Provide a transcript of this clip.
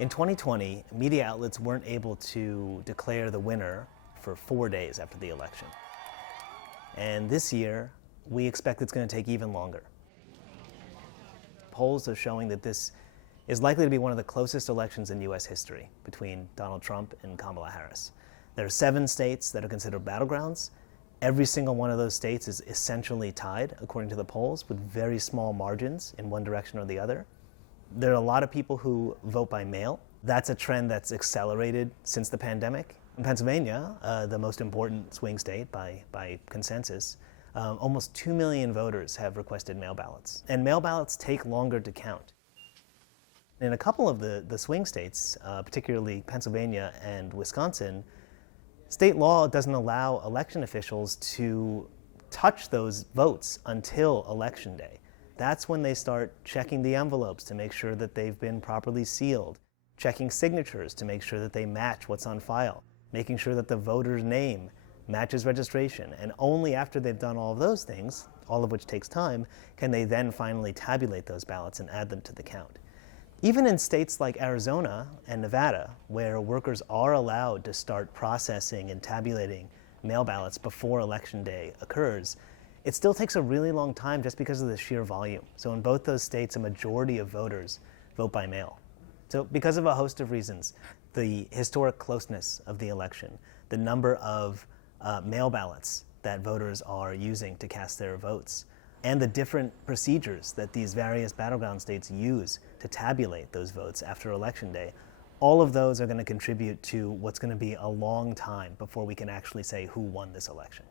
In 2020, media outlets weren't able to declare the winner for 4 days after the election. And this year, we expect it's going to take even longer. Polls are showing that this is likely to be one of the closest elections in U.S. history between Donald Trump and Kamala Harris. There are 7 states that are considered battlegrounds. Every single one of those states is essentially tied, according to the polls, with very small margins in one direction or the other. There are a lot of people who vote by mail. That's a trend that's accelerated since the pandemic. In Pennsylvania, the most important swing state by consensus, almost 2 million voters have requested mail ballots. And mail ballots take longer to count. In a couple of the swing states, particularly Pennsylvania and Wisconsin, state law doesn't allow election officials to touch those votes until Election Day. That's when they start checking the envelopes to make sure that they've been properly sealed, checking signatures to make sure that they match what's on file, making sure that the voter's name matches registration. And only after they've done all of those things, all of which takes time, can they then finally tabulate those ballots and add them to the count. Even in states like Arizona and Nevada, where workers are allowed to start processing and tabulating mail ballots before Election Day occurs, it still takes a really long time just because of the sheer volume. So in both those states, a majority of voters vote by mail. So because of a host of reasons, the historic closeness of the election, the number of mail ballots that voters are using to cast their votes, and the different procedures that these various battleground states use to tabulate those votes after Election Day, all of those are going to contribute to what's going to be a long time before we can actually say who won this election.